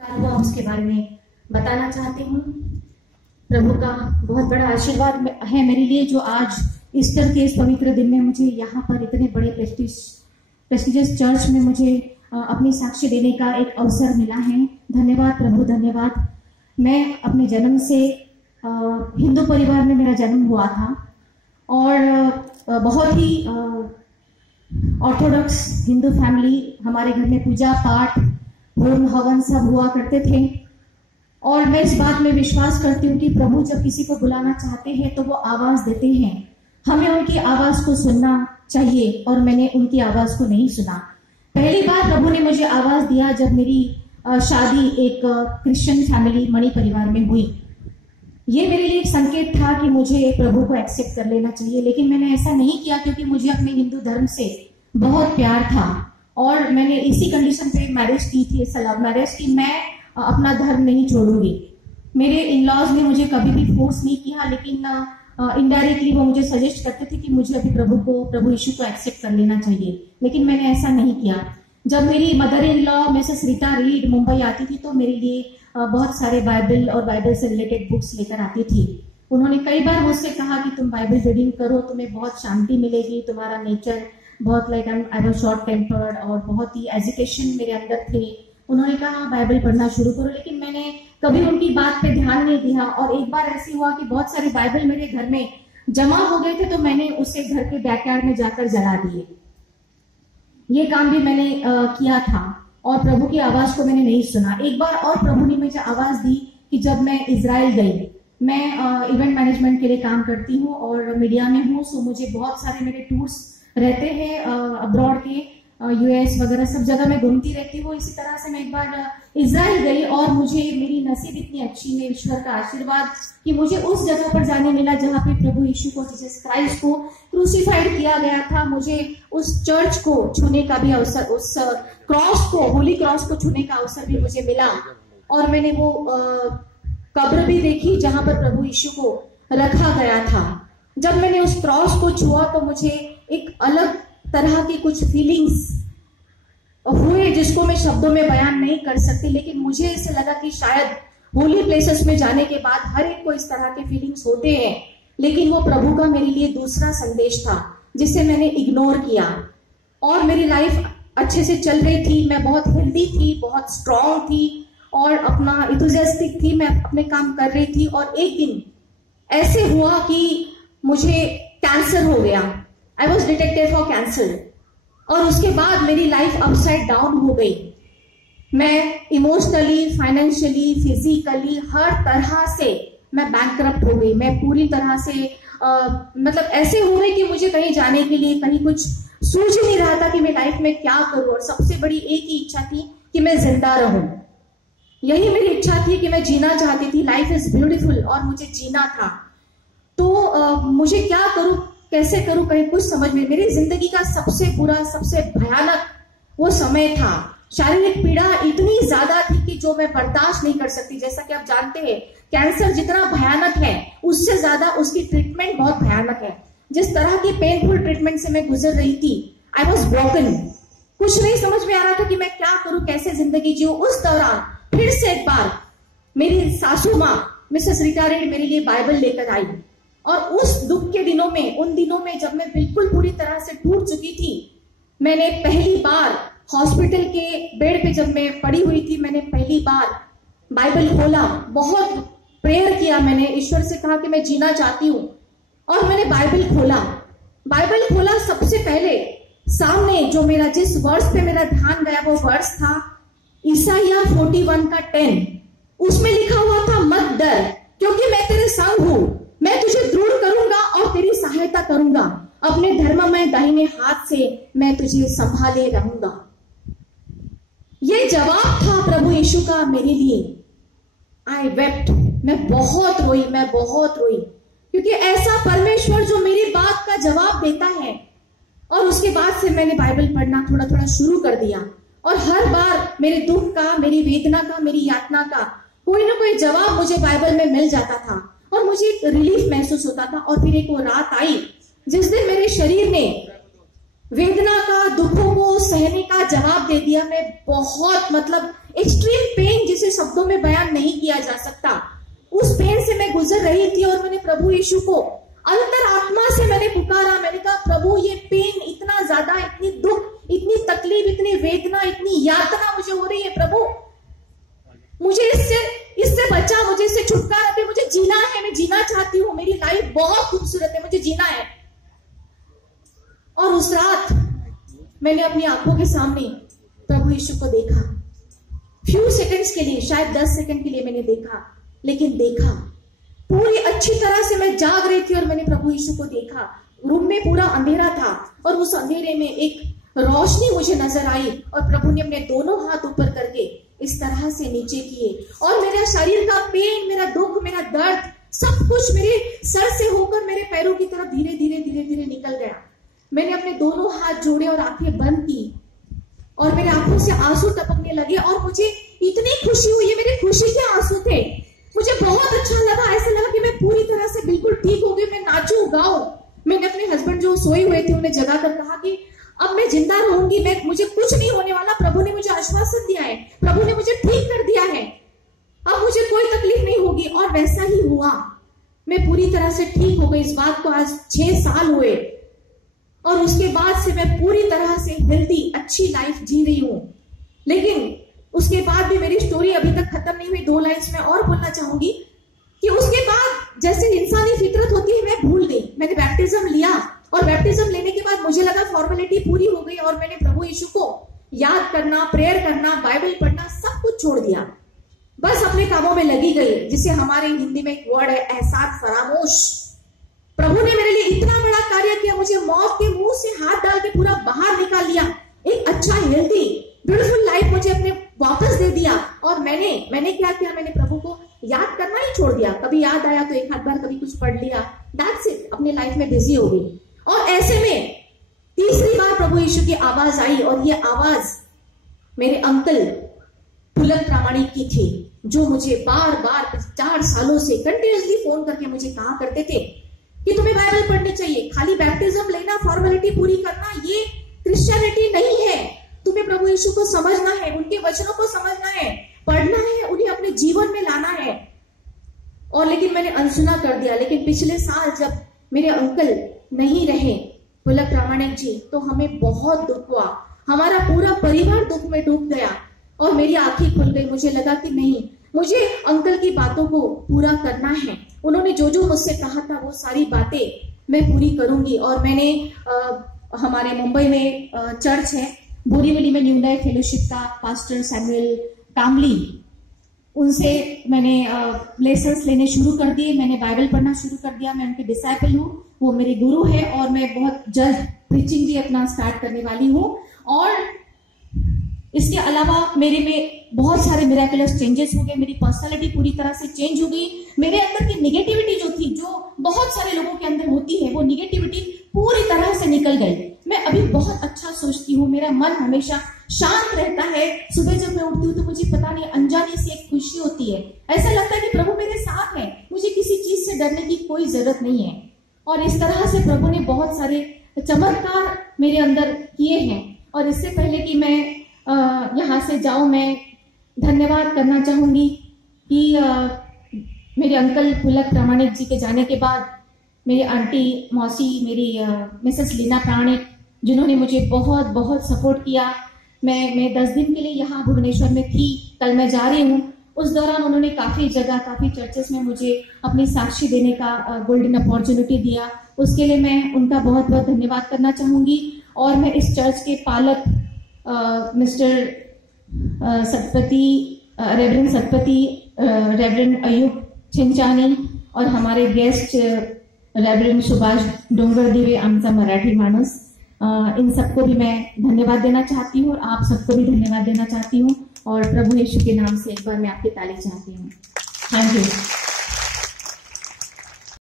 हुआ उसके बारे में बताना चाहती हूँ। प्रभु का बहुत बड़ा आशीर्वाद है मेरे लिए, जो आज ईस्टर के इस पवित्र दिन में मुझे यहाँ पर इतने बड़े प्रेस्टिजियस चर्च में मुझे अपनी साक्ष्य देने का एक अवसर मिला है। धन्यवाद प्रभु, धन्यवाद। मैं अपने जन्म से हिंदू परिवार में मेरा जन्म हुआ था और बहुत ही ऑर्थोडॉक्स हिंदू फैमिली, हमारे घर में पूजा पाठ होम हवन सब हुआ करते थे। और मैं इस बात में विश्वास करती हूँ कि प्रभु जब किसी को बुलाना चाहते हैं तो वो आवाज देते हैं, हमें उनकी आवाज को सुनना चाहिए। और मैंने उनकी आवाज को नहीं सुना। पहली बार प्रभु ने मुझे आवाज दिया जब मेरी शादी एक क्रिश्चियन फैमिली मणि परिवार में हुई। ये मेरे लिए एक संकेत था कि मुझे प्रभु को एक्सेप्ट कर लेना चाहिए, लेकिन मैंने ऐसा नहीं किया क्योंकि मुझे अपने हिंदू धर्म से बहुत प्यार था और मैंने इसी कंडीशन पे मैरिज की थी, ऐसा लव मैरिज, कि मैं अपना धर्म नहीं छोड़ूंगी। मेरे इन लॉज ने मुझे कभी भी फोर्स नहीं किया, लेकिन इनडायरेक्टली वो मुझे सजेस्ट करते थे कि मुझे अभी प्रभु यीशु को एक्सेप्ट कर लेना चाहिए, लेकिन मैंने ऐसा नहीं किया। जब मेरी mother in law Mrs Rita read Mumbai आती थी तो मेरे लिए बहुत सारे बाइबल और बाइबल से रिलेटेड बुक्स लेकर आती थी। उन्होंने कई बार मुझसे कहा कि तुम बाइबल रीडिंग करो, तुम्हें बहुत शांति मिलेगी, तुम्हारा नेचर बहुत like I was short tempered और बहुत ही एजुकेशन मेरे अंदर थे। उन्होंने कहा बाइबल पढ़ना शुरू करो, लेकिन मैंने कभी उनकी बात पे ध्यान नहीं दिया। और एक बार ऐसे हुआ कि बहुत सारे बाइबल मेरे घर में जमा हो गए थे तो मैंने उसे घर के बैकयार्ड में जाकर जला दिए। ये काम भी मैंने किया था और प्रभु की आवाज को मैंने नहीं सुना। एक बार और प्रभु ने मुझे आवाज दी कि जब मैं इजराइल गई, मैं इवेंट मैनेजमेंट के लिए काम करती हूँ और मीडिया में हूँ, सो मुझे बहुत सारे मेरे टूर्स रहते हैं अब्रॉड के, यूएस वगैरह सब जगह मैं घूमती रहती हूँ। इसी तरह से मैं एक बार इजराइल गई और मुझे मेरी नसीब इतनी अच्छी है, ईश्वर का आशीर्वाद, कि मुझे उस जगह पर जाने मिला जहाँ पे प्रभु यीशु को, जीसस क्राइस्ट को क्रूसिफाइड किया गया था। मुझे उस चर्च को छूने का भी अवसर, उस क्रॉस को, होली क्रॉस को छूने का अवसर भी मुझे मिला। और मैंने वो कब्र भी देखी जहां पर प्रभु यीशु को रखा गया था। जब मैंने उस क्रॉस को छुआ तो मुझे एक अलग तरह की कुछ फीलिंग्स हुए जिसको मैं शब्दों में बयान नहीं कर सकती, लेकिन मुझे ऐसे लगा कि शायद होली प्लेसेस में जाने के बाद हर एक को इस तरह के फीलिंग्स होते हैं, लेकिन वो प्रभु का मेरे लिए दूसरा संदेश था जिसे मैंने इग्नोर किया। और मेरी लाइफ अच्छे से चल रही थी, मैं बहुत हेल्दी थी, बहुत स्ट्रांग थी और अपना इंथुसियास्टिक थी, मैं अपने काम कर रही थी। और एक दिन ऐसे हुआ कि मुझे कैंसर हो गया। I was detected for cancer और उसके बाद मेरी लाइफ अपसाइड डाउन हो गई। मैं इमोशनली, फाइनेंशियली, फिजिकली हर तरह से मैं बैंकरप्ट हो गई। मैं पूरी तरह से मतलब ऐसे हो गई कि मुझे कहीं जाने के लिए कहीं कुछ सूझ ही नहीं रहा था कि मैं लाइफ में क्या करूं। और सबसे बड़ी एक ही इच्छा थी कि मैं जिंदा रहूं। यही मेरी इच्छा थी कि मैं जीना चाहती थी। लाइफ इज ब्यूटीफुल और मुझे जीना था। तो मुझे क्या करूं, कैसे करूं, कहीं कुछ समझ में। मेरी जिंदगी का सबसे बुरा, सबसे भयानक वो समय था। शारीरिक पीड़ा इतनी ज्यादा थी कि जो मैं बर्दाश्त नहीं कर सकती। जैसा कि आप जानते हैं कैंसर जितना भयानक है उससे ज्यादा उसकी ट्रीटमेंट बहुत भयानक है। जिस तरह की पेनफुल ट्रीटमेंट से मैं गुजर रही थी, आई वॉज ब्रोकन। कुछ नहीं समझ में आ रहा था कि मैं क्या करूं, कैसे जिंदगी जीऊं। उस दौरान फिर से एक बार मेरी सासू माँ मिसेस रीटा रीड मेरे लिए बाइबल लेकर आई। और उस दुख के दिनों में, उन दिनों में जब मैं बिल्कुल पूरी तरह से टूट चुकी थी, मैंने पहली बार हॉस्पिटल के बेड पे जब मैं पड़ी हुई थी, मैंने पहली बार बाइबल खोला, बहुत प्रेयर किया। मैंने ईश्वर से कहा कि मैं जीना चाहती हूँ और मैंने बाइबल खोला। सबसे पहले सामने जो मेरा, जिस वर्ष पे मेरा ध्यान गया वो वर्ष था ईसाइया 41 का 10। उसमें लिखा हुआ था, मत डर क्योंकि मैं तेरे संग हूं, मैं तुझे दृढ़ करूंगा और तेरी सहायता करूंगा, अपने धर्ममय दाहिने हाथ से मैं तुझे संभाले रहूंगा। ये जवाब था प्रभु यीशु का मेरे लिए। आई वेप्ट, मैं बहुत रोई क्योंकि ऐसा परमेश्वर जो मेरी बात का जवाब देता है। और उसके बाद से मैंने बाइबल पढ़ना थोड़ा थोड़ा शुरू कर दिया और हर बार मेरे दुख का, मेरी वेदना का, मेरी यातना का कोई ना कोई जवाब मुझे बाइबल में मिल जाता था और मुझे एक रिलीफ महसूस होता था। और फिर एक वो रात आई जिस दिन मेरे शरीर ने वेदना का, दुखों को सहने का जवाब दे दिया। मैं बहुत मतलब एक्सट्रीम पेन जिसे शब्दों में बयान नहीं किया जा सकता, उस पेन से मैं गुजर रही थी और मैंने प्रभु यीशु को अंतर आत्मा से मैंने पुकारा। मैंने कहा प्रभु ये पेन इतना ज्यादा, इतनी दुख, इतनी तकलीफ, इतनी वेदना, इतनी यातना मुझे हो रही है, प्रभु मुझे इससे बचा, मुझे इससे छुटकारा दे, मुझे जीना है, मैं जीना चाहती हूँ, मेरी लाइफ बहुत खूबसूरत है, मुझे जीना है। और उस रात मैंने अपनी आंखों के सामने प्रभु यीशु को देखा। फ्यू सेकंड्स के लिए, शायद 10 सेकंड के लिए मैंने देखा, लेकिन देखा पूरी अच्छी तरह से। मैं जाग रही थी और मैंने प्रभु यीशु को देखा। रूम में पूरा अंधेरा था और उस अंधेरे में एक रोशनी मुझे नजर आई और प्रभु ने अपने दोनों हाथ ऊपर करके इस तरह से नीचे किए और मेरा शरीर का पेन, मेरा दुख, मेरा दर्द, सब कुछ मेरे सर से होकर मेरे पैरों की तरफ धीरे धीरे धीरे धीरे निकल गया। मैंने अपने दोनों हाथ जोड़े और आंखें बंद की और मेरे आंखों से आंसू टपकने लगे और मुझे इतनी खुशी हुई। ये मेरे खुशी के आंसू थे। मुझे बहुत अच्छा लगा, ऐसा लगा कि मैं पूरी तरह से बिल्कुल ठीक हो गई, मैं नाचूं गाऊं। मैंने अपने हस्बैंड जो सोए हुए थे उन्हें जगा कर कहा कि अब मैं जिंदा रहूंगी, मुझे कुछ नहीं होने वाला, प्रभु ने मुझे आश्वासन दिया है, प्रभु ने मुझे ठीक कर दिया है, अब मुझे कोई तकलीफ नहीं होगी। और वैसा ही हुआ, मैं पूरी तरह से ठीक हो गई। इस बात को आज 6 साल हुए और उसके बाद से मैं पूरी तरह से हेल्दी, अच्छी लाइफ जी रही हूँ। लेकिन उसके बाद भी मेरी स्टोरी अभी तक खत्म नहीं हुई। 2 लाइन्स में और बोलना चाहूंगी कि उसके बाद जैसे इंसानी फितरत होती है, मैं भूल गई। मैंने बैप्टिज्म लिया और बैप्टिज्म लेने के बाद मुझे लगा फॉर्मेलिटी पूरी हो गई और मैंने प्रभु यीशु को याद करना, प्रेयर करना, बाइबल पढ़ना, सब कुछ छोड़ दिया। बस अपने कामों में लगी गई, जिसे हमारे हिंदी में एक वर्ड है एहसान फरामोश। प्रभु ने मेरे लिए इतना बड़ा कार्य किया, मुझे मौत के मुंह से हाथ डाल के पूरा बाहर निकाल लिया। एक अच्छा हेल्दी ब्यूटीफुल लाइफ मुझे अपने वापस दे दिया। और मैंने क्या किया, मैंने प्रभु को याद करना ही छोड़ दिया। कभी याद आया तो एक आध बार कभी कुछ पढ़ लिया, दैट्स इट, अपने लाइफ में बिजी हो गई। और ऐसे में तीसरी बार प्रभु यीशु की आवाज आई और ये आवाज मेरे अंकल पुलक प्रामाणिक की थी, जो मुझे बार बार 4 सालों से कंटिन्यूसली फोन करके मुझे कहा करते थे कि तुम्हें बाइबल पढ़नी चाहिए, खाली बैप्टिज्म लेना, फॉर्मेलिटी पूरी करना, ये क्रिश्चियनिटी नहीं है। तुम्हें प्रभु यीशु को समझना है, उनके वचनों को समझना है, पढ़ना है, उन्हें अपने जीवन में लाना है। और लेकिन मैंने अनसुना कर दिया। लेकिन पिछले साल जब मेरे अंकल नहीं रहे, पुलक प्रामाणिक जी, तो हमें बहुत दुख हुआ। हमारा पूरा परिवार दुख में डूब गया और मेरी आंखें खुल गई। मुझे लगा कि नहीं, मुझे अंकल की बातों को पूरा करना है। उन्होंने जो जो मुझसे कहा था वो सारी बातें मैं पूरी करूंगी। और मैंने हमारे मुंबई में चर्च है बोरीवली में, न्यू लाइफ फेलोशिप का पास्टर सैमुअल कामली, उनसे मैंने लेसन्स लेने शुरू कर दिए। मैंने बाइबल पढ़ना शुरू कर दिया। मैं उनके डिसाइपल हूँ, वो मेरे गुरु है और मैं बहुत जल्द प्रीचिंग भी अपना स्टार्ट करने वाली हूँ। और इसके अलावा मेरे में बहुत सारे मिरेकुलस चेंजेस हो गए। मेरी पर्सनालिटी पूरी तरह से चेंज हो गई। मेरे अंदर की निगेटिविटी जो थी, जो बहुत सारे लोगों के अंदर होती है, वो निगेटिविटी पूरी तरह से निकल गई। मैं अभी बहुत अच्छा सोचती हूँ, मेरा मन हमेशा शांत रहता है। सुबह जब मैं उठती हूँ तो मुझे पता नहीं, अनजाने से एक खुशी होती है। ऐसा लगता है कि प्रभु मेरे साथ है, मुझे किसी चीज से डरने की कोई जरूरत नहीं है। और इस तरह से प्रभु ने बहुत सारे चमत्कार मेरे अंदर किए हैं। और इससे पहले कि मैं यहाँ से जाऊं, मैं धन्यवाद करना चाहूंगी कि मेरे अंकल पुलक प्रामाणिक जी के जाने के बाद मेरी आंटी मौसी, मेरी मिसेस लीना प्रामाणिक, जिन्होंने मुझे बहुत बहुत सपोर्ट किया। मैं 10 दिन के लिए यहाँ भुवनेश्वर में थी, कल मैं जा रही हूँ। उस दौरान उन्होंने काफी जगह, काफी चर्चेस में मुझे अपनी साक्षी देने का गोल्डन अपॉर्चुनिटी दिया। उसके लिए मैं उनका बहुत बहुत धन्यवाद करना चाहूंगी। और मैं इस चर्च के पालक mister Satpathy, reverend Satpathy, reverend Ayub Chinchani और हमारे गेस्ट रेवरेंड सुभाष डोंगरदेवे, आमचा मराठी माणूस, इन सबको भी मैं धन्यवाद देना चाहती हूँ और आप सबको भी धन्यवाद देना चाहती हूँ। और प्रभु यीशु के नाम से एक बार मैं आपकी ताली चाहती हूँ। Thank you.